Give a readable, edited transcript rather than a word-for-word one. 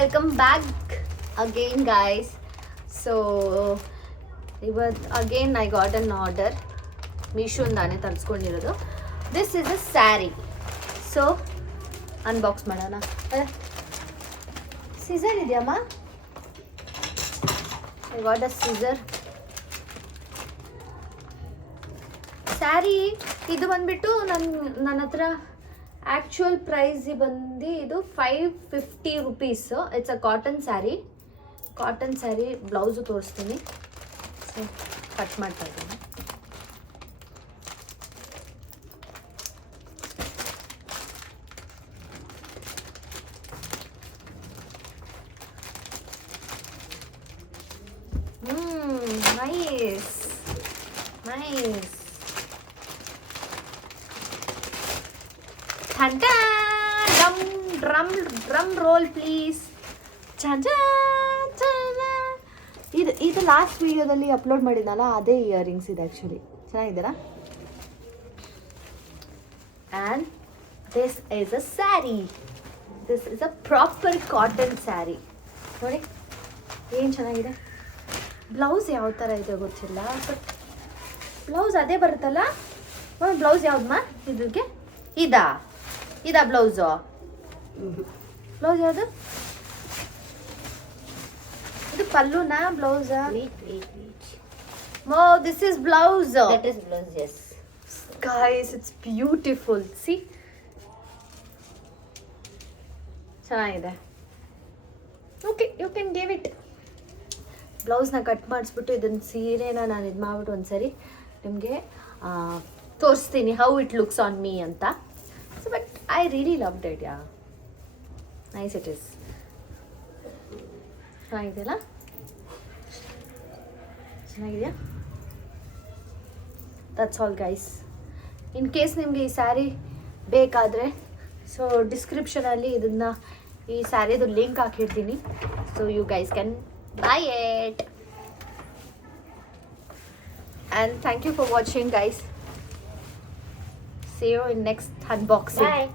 Welcome back again guys. So ಇವತ್ತು again I got an order ಮೀಶೋಂದಾನೆ ತರಿಸ್ಕೊಂಡಿರೋದು. This is a sari. So unbox ಮಾಡೋಣ. Scissor ಇದೆಯಮ್ಮ? I got a scissor. Sari ಇದು ಬಂದ್ಬಿಟ್ಟು ನನ್ನ ಹತ್ರ ಆ್ಯಕ್ಚುಯಲ್ ಪ್ರೈಸ್ ಬಂದು ಇದು 550 rupees. It's a cotton sari. Blouse ತೋರಿಸ್ತೀನಿ. ಸೊ ಕಟ್ ಮಾಡ್ತಾ ಇದ್ದೀನಿ. ನೈಸ್. Drum roll please. ಇದು ಲಾಸ್ಟ್ ವಿಡಿಯೋದಲ್ಲಿ ಅಪ್ಲೋಡ್ ಮಾಡಿದ್ನಲ್ಲ, ಅದೇ ಇಯರಿಂಗ್ಸ್ ಇದೆ ಆ್ಯಕ್ಚುಲಿ. ಚೆನ್ನಾಗಿದ್ದೀರಾ? And this is a sari. This is a proper cotton sari. ನೋಡಿ ಏನು ಚೆನ್ನಾಗಿದೆ. ಬ್ಲೌಸ್ ಯಾವ ಥರ ಇದೆ ಗೊತ್ತಿಲ್ಲ, ಬಟ್ ಬ್ಲೌಸ್ ಅದೇ ಬರುತ್ತಲ್ಲ. ಬ್ಲೌಸ್ ಯಾವ್ದಮ್ಮ ಇದಕ್ಕೆ? ಇದಾ ಬ್ಲೌಸು? ಬ್ಲೌಸ್ ಯಾವುದು ಇದು? ಪಲ್ಲುನಾ ಬ್ಲೌಸಾ? This is blouse. That is blouse, yes. Guys, it's beautiful. See? ಚೆನ್ನಾಗಿದೆ. Okay, you can give it. ಬ್ಲೌಸ್ನ ಕಟ್ ಮಾಡಿಸ್ಬಿಟ್ಟು ಇದನ್ನು ಸೀರೆನ ನಾನು ಇದು ಮಾಡ್ಬಿಟ್ಟು ಒಂದ್ಸರಿ ನಿಮಗೆ ತೋರಿಸ್ತೀನಿ how it looks on me ಅಂತ. So but I really loved it. Yeah, nice it is. ಚೆನ್ನಾಗಿದೆಯಲ್ಲ? ಚೆನ್ನಾಗಿದೆಯಾ? That's all guys. In case ನಿಮಗೆ ಈ ಸ್ಯಾರಿ ಬೇಕಾದರೆ ಸೊ ಡಿಸ್ಕ್ರಿಪ್ಷನಲ್ಲಿ ಈ ಸ್ಯಾರಿದು ಲಿಂಕ್ ಹಾಕಿರ್ತೀನಿ. So you guys can buy it. And thank you for watching guys. See you in next unboxing. Bye.